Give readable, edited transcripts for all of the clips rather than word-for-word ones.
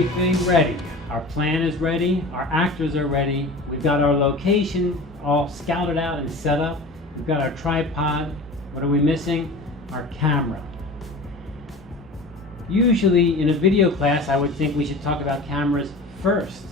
everything ready. Our plan is ready, our actors are ready, we've got our location all scouted out and set up, we've got our tripod. What are we missing? Our camera. Usually in a video class I would think we should talk about cameras first.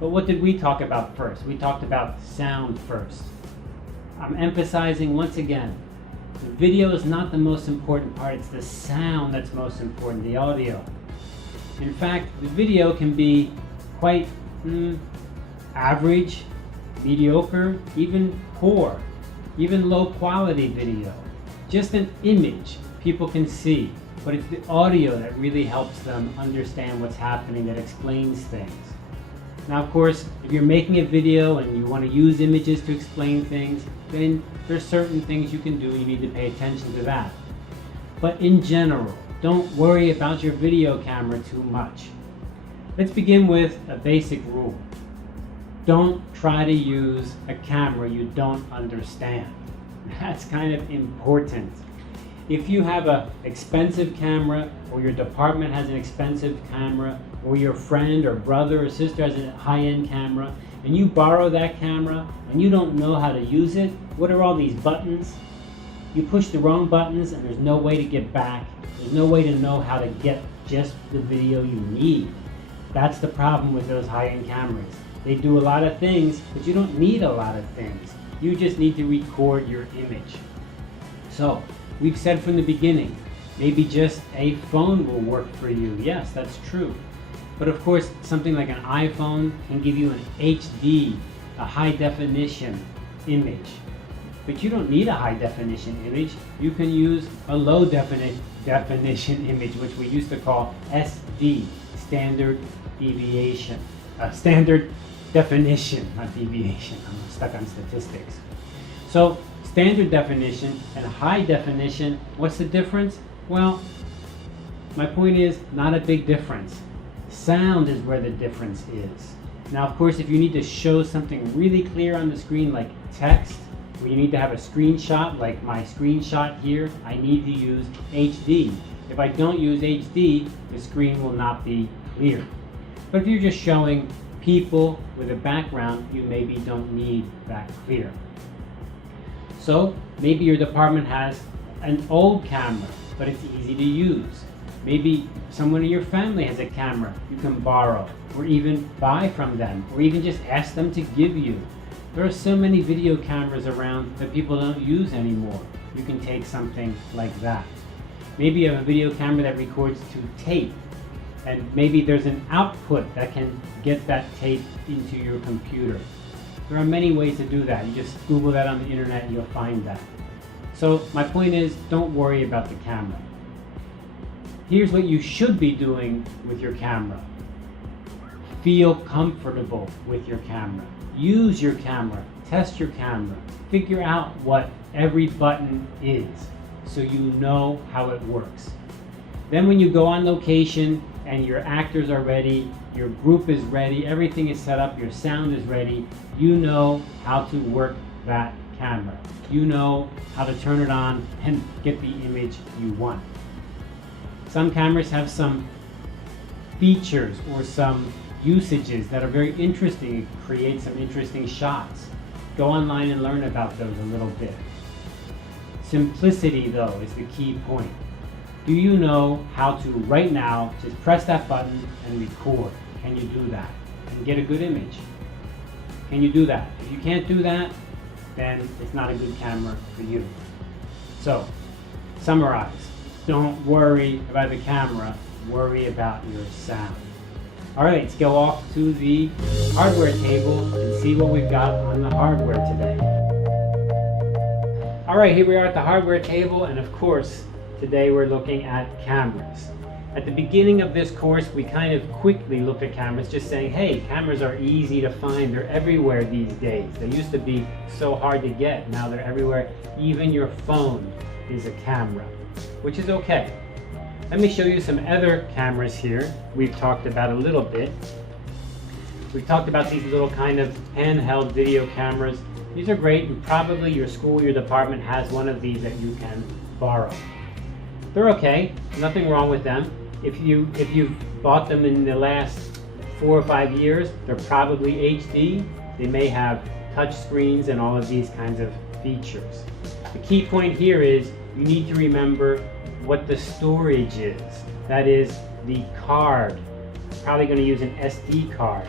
But what did we talk about first? We talked about sound first. I'm emphasizing once again, the video is not the most important part, it's the sound that's most important, the audio. In fact, the video can be quite average, mediocre, even poor, even low quality video. Just an image people can see, but it's the audio that really helps them understand what's happening, that explains things. Now, of course, if you're making a video and you want to use images to explain things, then there's certain things you can do. You need to pay attention to that. But in general, don't worry about your video camera too much. Let's begin with a basic rule. Don't try to use a camera you don't understand. That's kind of important. If you have an expensive camera, or your department has an expensive camera, or your friend or brother or sister has a high-end camera, and you borrow that camera and you don't know how to use it, what are all these buttons? You push the wrong buttons and there's no way to get back. There's no way to know how to get just the video you need. That's the problem with those high-end cameras. They do a lot of things, but you don't need a lot of things. You just need to record your image. So, we've said from the beginning, maybe just a phone will work for you. Yes, that's true. But of course, something like an iPhone can give you an HD, a high definition image. But you don't need a high definition image. You can use a low definition image, which we used to call SD, standard deviation. Standard definition, not deviation. I'm stuck on statistics. So, standard definition and high definition, what's the difference? Well, my point is not a big difference. Sound is where the difference is. Now, of course, if you need to show something really clear on the screen like text, where you need to have a screenshot like my screenshot here, I need to use HD. If I don't use HD, the screen will not be clear. But if you're just showing people with a background, you maybe don't need that clear. So maybe your department has an old camera, but it's easy to use. Maybe someone in your family has a camera you can borrow, or even buy from them, or even just ask them to give you. There are so many video cameras around that people don't use anymore. You can take something like that. Maybe you have a video camera that records to tape, and maybe there's an output that can get that tape into your computer. There are many ways to do that. You just Google that on the internet and you'll find that. So my point is, don't worry about the camera. Here's what you should be doing with your camera. Feel comfortable with your camera. Use your camera. Test your camera. Figure out what every button is so you know how it works. Then when you go on location and your actors are ready, your group is ready, everything is set up, your sound is ready, you know how to work that camera. You know how to turn it on and get the image you want. Some cameras have some features or some usages that are very interesting, create some interesting shots. Go online and learn about those a little bit. Simplicity, though, is the key point. Do you know how to, right now, just press that button and record? Can you do that? And get a good image? Can you do that? If you can't do that, then it's not a good camera for you. So, summarize. Don't worry about the camera, worry about your sound. All right, let's go off to the hardware table and see what we've got on the hardware today. All right, here we are at the hardware table, and of course, today we're looking at cameras. At the beginning of this course, we kind of quickly looked at cameras, just saying, hey, cameras are easy to find. They're everywhere these days. They used to be so hard to get. Now they're everywhere. Even your phone is a camera, which is okay. Let me show you some other cameras here we've talked about a little bit. We've talked about these little kind of handheld video cameras. These are great, and probably your school, your department has one of these that you can borrow. They're okay, nothing wrong with them. if you've bought them in the last 4 or 5 years, they're probably HD. They may have touch screens and all of these kinds of features. The key point here is you need to remember what the storage is. That is the card. Probably going to use an SD card.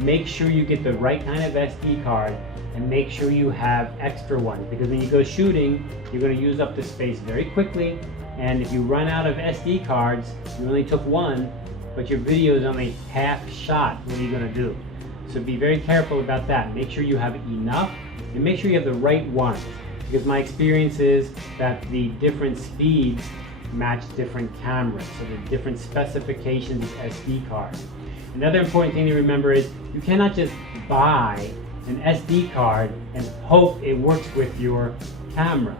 Make sure you get the right kind of SD card and make sure you have extra ones, because when you go shooting, you're going to use up the space very quickly, and if you run out of SD cards, you only took one, but your video is only half shot, what are you going to do? So be very careful about that. Make sure you have enough, and make sure you have the right ones, because my experience is that the different speeds match different cameras, so the different specifications of SD cards. Another important thing to remember is you cannot just buy an SD card and hope it works with your camera,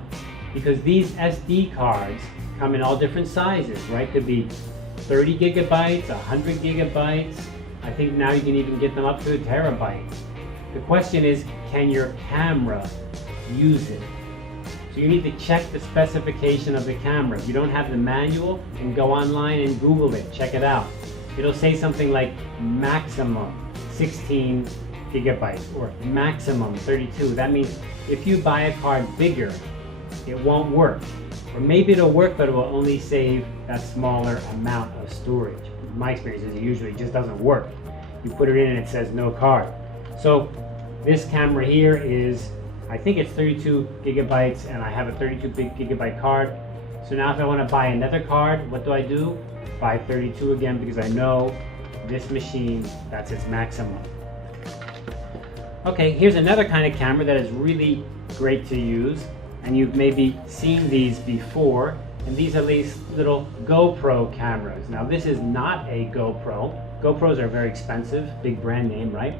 because these SD cards come in all different sizes, right? Could be 30 gigabytes, 100 gigabytes. I think now you can even get them up to a terabyte. The question is, can your camera use it? So you need to check the specification of the camera. If you don't have the manual, then go online and Google it, check it out. It'll say something like maximum 16 gigabytes or maximum 32. That means if you buy a card bigger, it won't work. Or maybe it'll work, but it will only save that smaller amount of storage. My experience is it usually just doesn't work. You put it in and it says no card. So this camera here is, I think it's 32 gigabytes, and I have a 32 gigabyte card. So now if I want to buy another card, what do? Buy 32 again, because I know this machine, that's its maximum. Okay, here's another kind of camera that is really great to use, and you've maybe seen these before, and these are these little GoPro cameras. Now this is not a GoPro. GoPros are very expensive, big brand name, right?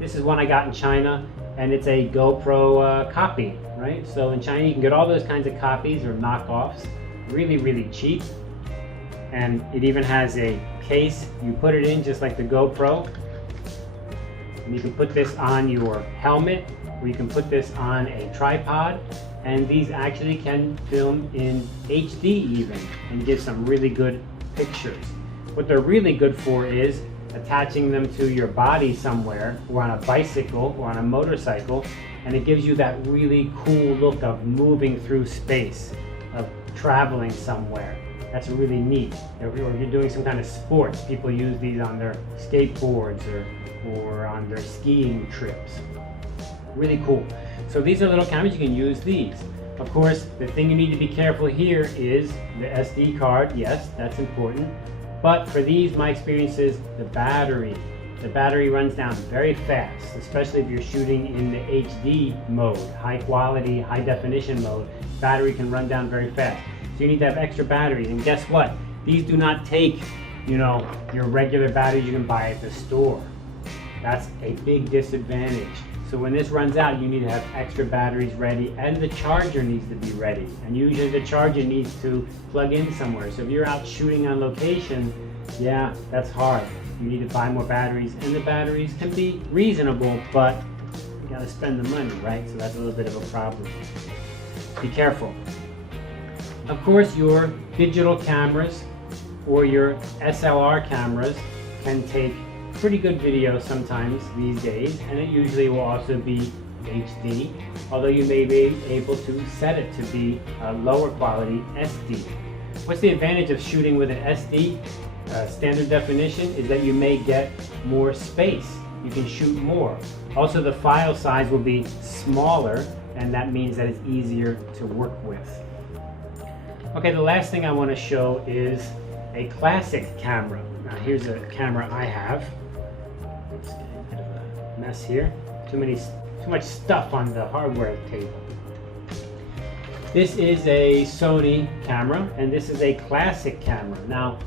This is one I got in China, and it's a GoPro copy, right? So in China you can get all those kinds of copies or knockoffs, really, really cheap. And it even has a case. You put it in just like the GoPro. And you can put this on your helmet, or you can put this on a tripod. And these actually can film in HD even, and give some really good pictures. What they're really good for is attaching them to your body somewhere, or on a bicycle, or on a motorcycle, and it gives you that really cool look of moving through space, of traveling somewhere. That's really neat. Or you're doing some kind of sports. People use these on their skateboards or on their skiing trips. Really cool. So these are little cameras, you can use these. Of course, the thing you need to be careful here is the SD card. Yes, that's important. But for these, my experience is the battery. The battery runs down very fast, especially if you're shooting in the HD mode, high quality, high definition mode. Battery can run down very fast. So you need to have extra batteries. And guess what? These do not take, your regular batteries you can buy at the store. That's a big disadvantage. So when this runs out, you need to have extra batteries ready, and the charger needs to be ready. And usually the charger needs to plug in somewhere. So if you're out shooting on location, yeah, that's hard. You need to buy more batteries, and the batteries can be reasonable, but you gotta spend the money, right? So that's a little bit of a problem. Be careful. Of course, your digital cameras or your SLR cameras can take pretty good video sometimes these days, and it usually will also be HD, although you may be able to set it to be a lower quality SD. What's the advantage of shooting with an SD standard definition is that you may get more space. You can shoot more. Also, the file size will be smaller, and that means that it's easier to work with. Okay, the last thing I want to show is a classic camera. Now here's a camera I have. Let's get a bit of a mess here. Too much stuff on the hardware table. This is a Sony camera, and this is a classic camera. Now,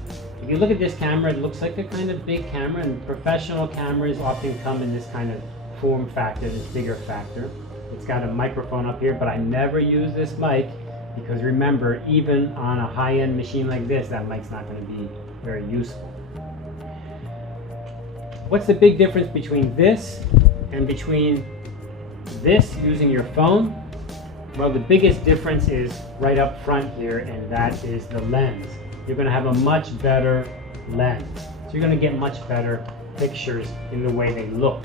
if you look at this camera, it looks like a kind of big camera, and professional cameras often come in this kind of form factor, this bigger factor. It's got a microphone up here, but I never use this mic because remember, even on a high-end machine like this, that mic's not going to be very useful. What's the big difference between this and between this using your phone? Well, the biggest difference is right up front here, and that is the lens. You're going to have a much better lens. So you're going to get much better pictures in the way they look.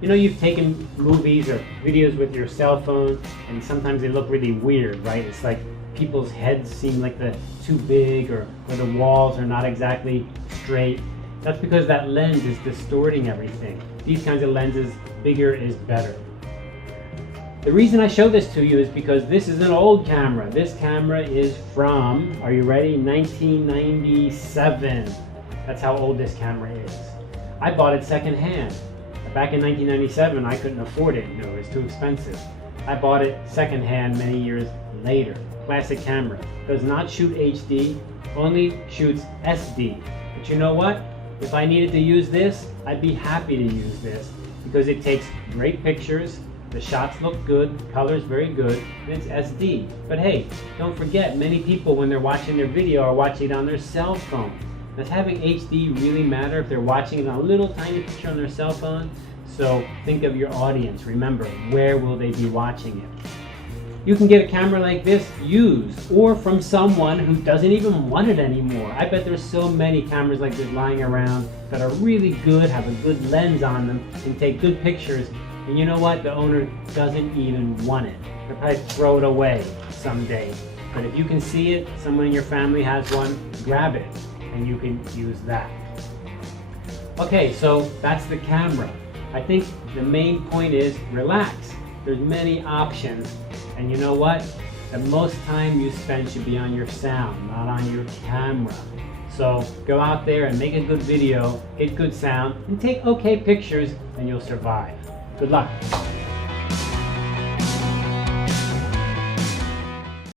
You know, you've taken movies or videos with your cell phone, and sometimes they look really weird, right? It's like people's heads seem like they're too big, or the walls are not exactly straight. That's because that lens is distorting everything. These kinds of lenses, bigger is better. The reason I show this to you is because this is an old camera. This camera is from, are you ready? 1997. That's how old this camera is. I bought it secondhand. Back in 1997, I couldn't afford it. No, it was too expensive. I bought it secondhand many years later. Classic camera. Does not shoot HD, only shoots SD. But you know what? If I needed to use this, I'd be happy to use this because it takes great pictures, the shots look good, color's very good, and it's SD. But hey, don't forget, many people when they're watching their video are watching it on their cell phone. Does having HD really matter if they're watching it on a little tiny picture on their cell phone? So think of your audience. Remember, where will they be watching it? You can get a camera like this used or from someone who doesn't even want it anymore. I bet there's so many cameras like this lying around that are really good, have a good lens on them, can take good pictures, and you know what? The owner doesn't even want it. They'll probably throw it away someday. But if you can see it, someone in your family has one, grab it and you can use that. Okay, so that's the camera. I think the main point is relax. There's many options, and you know what? The most time you spend should be on your sound, not on your camera. So go out there and make a good video, get good sound, and take okay pictures, and you'll survive. Good luck.